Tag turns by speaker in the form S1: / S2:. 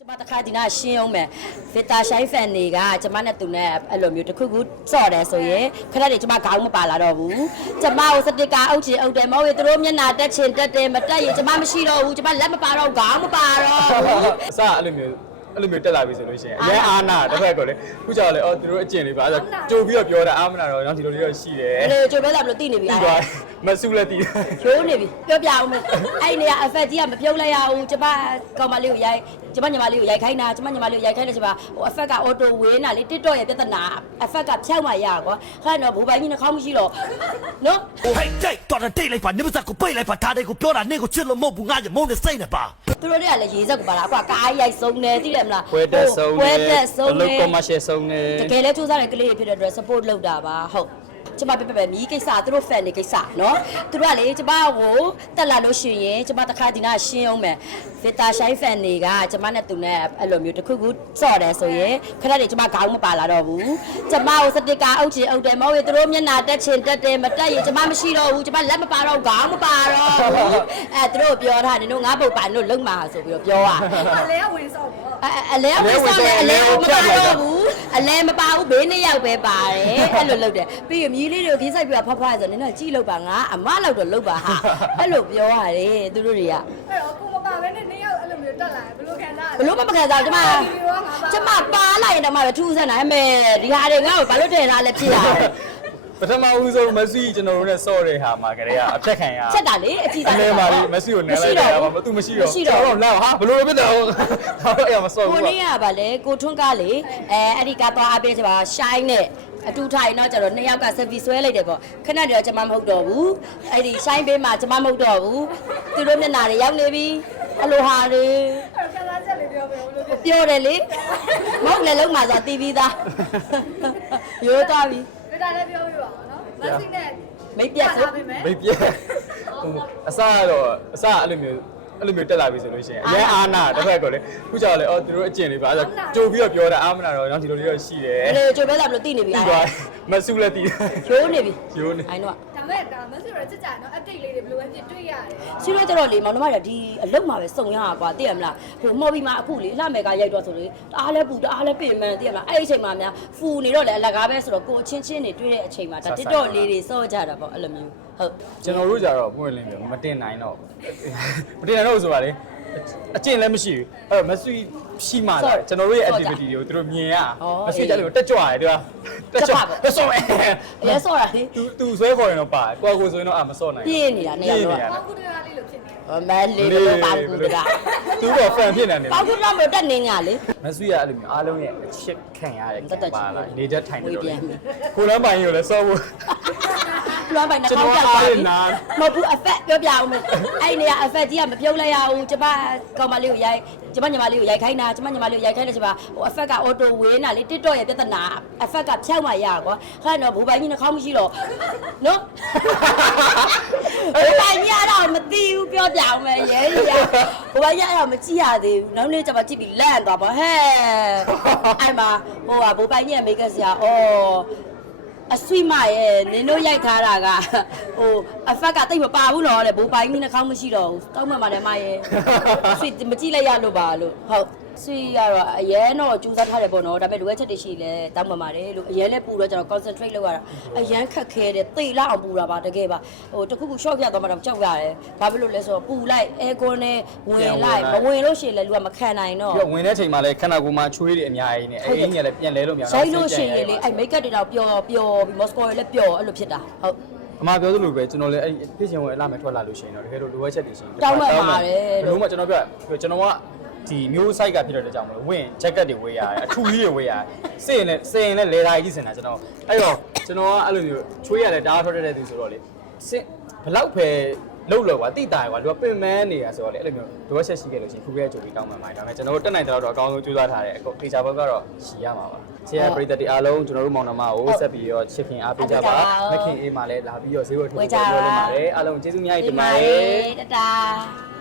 S1: ကျမတခါဒီနာရှင်းအောင်မယ်ဗီတာရှိုင်းဖန်တွေကကျမနဲ့သူနဲ့အဲ့လိုမျိုးတစ်ခုခုစော့တယ်ဆိုရင်ခဏတည်းကျမခေါင်းမပါလာတော့ဘူးကျမကိုစတစ်ကာအုပ်ချင်အုပ်တယ်မဟုတ်ရင်သူတို့မျက်နှာတက်ချင်တက်တယ်မတက်ရင်ကျမမရှိတော့ဘူးကျမလက်မပါတော့ခေါင်းမပါတော့ဘူး
S2: အစအဲ့လိုမျိုးတက်လာပြီဆိုလို့ရှိရင်အရင်အာနာတစ်ဖက်ကောလေခုကြောက်လေအော်သူတို့အကျင့်လေးပါအဲ့ကြိုပြီးတော့ပြောတာအာမနာတော့နောက်ဒီလိုလေးတော့ရှိတယ်
S1: အဲ့လိုကြိုပြောလာမလို့သိနေပြီ
S2: အဲ့ဒါမဆုလည်းသိတယ်
S1: ရိုးနေပြီပြောပြအောင်မယ်အဲ့နေကအဖက်ကြီးကမပြုတ်လိုက်ရဘူးကျမကောင်မလေးကိုရိုက်ကျမညီမလေးကိုရိုက်ခိုင်းတာကျမညီမလေးကိုရိုက်ခိုင်းတယ်ကျမဟိုအဖက်ကအော်တိုဝေးနာလေး TikTok ရဲ့ပြဿနာအဖက်ကဖြောက်မှရကွာခါတော့ဘူပိုင်ကြီးနှာခေါင်းမရှိတော့နော်
S3: ဟဲ့တိတ်တော်တဲ့တိတ်လိုက်ပါနေမစက်ကိုပိတ်လိုက်ပါဒါတွေကိုပြောတာနေကိုချစ်လို့မဟုတ်ဘူးငါ့ရဲ့မုန်းနေစိတ်နေပါ
S1: သူတို့တွေကလည်းရေးစက်ကိုပါလားအကွာကားရိုက်ဆုံးနေသိတယ်မလား
S2: ပွဲတက်ဆုံးနေအလုပ် commercial ဆုံးနေ
S1: တကယ်လဲစူးစမ်းတဲ့ကလေးတွေဖြစ်တဲ့အတွက် support လုပ်တာပါဟုတ်ကျမပြမြီးကိစ္စသူတို့ fan တွေကိစ္စနော်သူတို့ကလေကျမကိုတက်လာလို့ရှိရင်ကျမတခါဒီနာရှင်းအောင်မယ်ဗီတာရှိုင်း fan တွေကကျမနဲ့သူနဲ့အဲ့လိုမျိုးတစ်ခုခုစော့တယ်ဆိုရင်ခဏတည်းကျမခေါင်းမပါလာတော့ဘူးကျမကိုစတစ်ကာအုပ်ချင်အုပ်တယ်မဟုတ်ရင်သူတို့မျက်နှာတက်ချင်တက်တယ်မတက်ရင်ကျမမရှိတော့ဘူးကျမလက်မပါတော့ခေါင်းမပါတော့ဘူးအဲ့သူတို့ပြောထားတယ်တို့ငါပုတ်ပါတို့လုံမှာဆိုပြီးတော့ပြောอ่ะ
S4: အလဲကဝင်ဆော့ပေါ့
S1: အလဲဝင်ဆော့တယ်အလဲမပါတော့ဘူးအလဲမပါဘူးဘေးနှစ်ယောက်ပဲပါတယ်အဲ့လိုလုပ်တယ်ပြီးရင်မြည်လေးတွေကိုခင်းဆိုင်ပြဖဖဆိုနင်တော့ကြည့်လို့ပါငါအမလောက်တော့လုပ်ပါဟာအဲ့လိုပြောရတယ်သူတို့တွေက
S4: အဲ့တော့ကိုမပါပဲနဲ့နှစ်ယောက်အဲ့လိုမျိုးတက်လာဘယ်လိုခံစား
S1: ဘလို့မခံစားကျမပါလိုက်ရင်တော့မှပဲထူးဆန်းတာမဲဒီဟာတွေငါ့ကိုဘာလို့ထည့်ထားလဲဖြစ်ရ
S2: ပထမဦးဆုံးမဆီကျွန်တော်တို့နဲ့စော့တဲ့ဟာမှာကလေးကအဖြတ်ခံရ
S1: ချက်တာလေအကြည့်စား
S2: နေပါလေမဆီကိုနဲလိုက်တာပါမသူမရှိတော့တော့လာဟာဘလို့ဖြစ်တယ်ဟုတ်အဲ့မစော့ဘူး
S1: ကိုနေရပါလေကိုထွန်းကားလေအဲ့ဒီကားသွားအပေးချပါရှိုင်းနဲ့အတူထိုင်တော့ကျတော့နှစ်ယောက်ကဆက်ပြီးဆွဲလိုက်တယ်ပေါ့ခဏတည်းတော့ကျမမဟုတ်တော့ဘူးအဲ့ဒီရှိုင်းပေးမှကျမမဟုတ်တော့ဘူးသူတို့မျက်နှာတွေရောက်နေပြီအလိုဟာတွေ
S4: အဲ့ခံစားချက်လေးပြောပြလို့
S1: ပြောတယ်လေမဟုတ်လည်းလုံးမှာဆိုတီးပြီးသားရိုးသွားပြီ
S4: ဗီတာလည်းပြောပြပါဦးနော်မက်ဆီနဲ့
S1: မိတ်ပြက်ဆို
S2: မိတ်ပြက်အစကတော့အစအဲ့လိုမျိုးတက်လာပြီဆိုလို့ရှိရင်အရင်အာနာတစ်ဖက်ကောလေခုကြောက်လေအော်သူတို့အကျင့်လေးပါအဲ့ကြိုပြီးတော့ပြောတာအာမနာတော့နောက်ဒီလိုလေးတော့ရှိတယ်
S1: အဲ့လိုကြိုပြောလာမလို့သိနေပြီ
S2: မဆုလည်းသိတယ်
S1: ရိုးနေပြီ
S2: ရိုးနေ
S1: အဲ့တော့
S4: ဒါမဲ့ဒါမက်ဆီတော့ချက်ကြနော် update လေးတွေဘယ်လိုပဲဖြစ်တွေ့ရတယ်
S1: ရှိလို့တော့လေမောင်နှမတွေဒီအလုပ်မှာပဲစုံရတာကွာသိရမလားဟိုမော်ဘီမှာအခုလေလှမယ်ကရိုက်တော့ဆိုလေတအားလဲပူတအားလဲပင်မန်းသိရမလားအဲ့ဒီအချိန်မှာများဖူနေတော့လေအလကားပဲဆိုတော့ကိုအချင်းချင်းတွေတွေ့တဲ့အချိန်မှာဒါ TikTok လေးတွေစော့ကြတာပေါ့အဲ့လိုမျိုးဟုတ်
S2: ကျွန်တော်တို့ကြတော့ပွင့်လင်းမျိုးမတင်နိုင်တော့ဆိုပါလေအကျင့်လည်းမရှိဘူးအဲ့တော့မဆွေရှိမှလားကျွန်တော်တို့ရဲ့ activity တွေကိုသူတို့မြင်ရမဆွေကြလို့တက်ကြွရတယ်သူကတက်ဆော့မယ်
S1: ရဲဆော့တာလေ
S2: သူဆွဲခေါ်ရင်တော့ပါကိုဆိုရင်တော့မဆော့နိုင်
S1: ပြင်းနေတာနေရာတော့
S4: ပေါက်ကူတရားလေးလို့ဖြစ်နေ
S1: မလေးလို့ပါဘူးက
S2: သူတော့ fan ဖြစ်နေတယ်
S1: ပေါက်ကူတော့မတက်နေညာလေ
S2: မဆွေကအဲ့လိုမျိုးအားလုံးရဲ့အချစ်ခံရတဲ့ပါလာနေချက်ထိုင်နေတော့ကိုလမ်းပိုင်ကိုလည်းဆော့ဖို့
S1: လွမ်းပိုင်နှာခေါင်းကြောက်သွားပြီမဟုတ်ဘူးအဖက်ပြောပြအောင်မယ်အဲ့နေကအဖက်ကြီးကမပြုတ်လိုက်ရဘူးကျမကောင်မလေးကိုရိုက်ကျမညီမလေးကိုရိုက်ခိုင်းတာကျမညီမလေးကိုရိုက်ခိုင်းတယ်ကျမဟိုအဖက်ကအော်တိုဝေးနာလေး TikTok ရဲ့ပြဿနာအဖက်ကဖြောက်မှရကွာခါတော့ဘူပိုင်ကြီးနှာခေါင်းမရှိတော့နော်ဘူပိုင်ကြီးအဲ့တော့မသိဘူးပြောပြအောင်မယ်ရဲကြီးကဘူပိုင်ကြီးအဲ့တော့မကြည့်ရသေးဘူးနောက်နေ့ကျမကြည့်ပြီးလန့်သွားပါဟဲ့အဲ့မှာဟိုကဘူပိုင်ကြီးရဲ့မိတ်ကဆရာအော်အဆွိမရဲ့နင်တို့ရိုက်ထားတာကဟိုအဖက်ကတိတ်မပါဘူးနော်လေဘူပိုင်ကြီးနှာခေါင်းမရှိတော့ဘူးတောင်းမှလည်းမရဲ့ဆွိမကြည့်လိုက်ရလို့ပါလို့ဟုတ်ဆွိကတော့အရဲတော့ကြိုးစားထားတယ်ပေါ့နော်ဒါပေမဲ့လိုအပ်ချက်တွေရှိလဲတောင်းမှပါတယ်လို့အရဲလည်းပူတော့ကျွန်တော် concentrate လုပ်ရတာအရန်ခက်ခဲတယ်သိလောက်အောင်ပူတာပါတကယ်ပါဟိုတခုခု short ပြသွားမှတော့ကြောက်ရတယ်ဘာဖြစ်လို့လဲဆိုတော့ပူလိုက် aircon နဲ့ဝင်လိုက်မဝင်လို့ရှိရင်လည်းလူကမခံနိုင်တော့
S2: ပြီးဝင်တဲ့ချိန်မှာလည်းခဏကိုမှချွေးတွေအများကြီးနေအင်းကြီးလည်းပြန်လဲလို့မရ
S1: ဘူးရိုက်လို့ရှိရင်လေအဲ့ makeup တွေတော့ပျော်ပြီး Moscow လည်းပျော်အဲ့လိုဖြစ်တာဟုတ်
S2: အမပြောသလိုပဲကျွန်တော်လည်းအဲ့ဖြစ်ရှင်ဝင်အလားမဲ့ထွက်လာလို့ရှိရင်တော့တကယ်လို့လိုအပ်ချက်တွေရှိရင်
S1: တောင်းမှပါတယ်
S2: လို့မှကျွန်တော်ပြောကျွန်တော်ကဒီမျိုး site ကဖြစ်တဲ့ကြောင့်မလို့ဝင် jacket တွေဝေးရတယ်အထူကြီးတွေဝေးရတယ်စင်ရင်လည်းလေဓာကြီးစင်တာကျွန်တော်အဲ့တော့ကျွန်တော်ကအဲ့လိုမျိုးချွေးရတယ်တားထွက်တဲ့သူဆိုတော့လေစင်ဘလောက်ပဲလှုပ်လို့ကွာတိတာကွာလူကပင်မန်းနေတာဆိုတော့လေအဲ့လိုမျိုးလိုအပ်ချက်ရှိခဲ့လို့ရှိရင်ခုခဲကြိုပြီးတောင်းမှမှာဒါပေမဲ့ကျွန်တော်တို့တက်နိုင်တော့အကောင်းဆုံးကြိုးစားထားတယ်အခုဖေချာဘက်ကတော့ရှီရမှာပါဆရာပရိသတ်တွေအားလုံးကျွန်တော်တို့မောင်နှမကိုဆက်ပြီးတော့ချစ်ခင်အားပေးကြပါမခင်အေးမှာလည်းလာပြီးတော့ဈေးဝယ်ထုတ်ပြောလို့ပါတယ်အားလုံးကျေးဇူးအများကြီးတင်ပါတယ်
S1: တတာ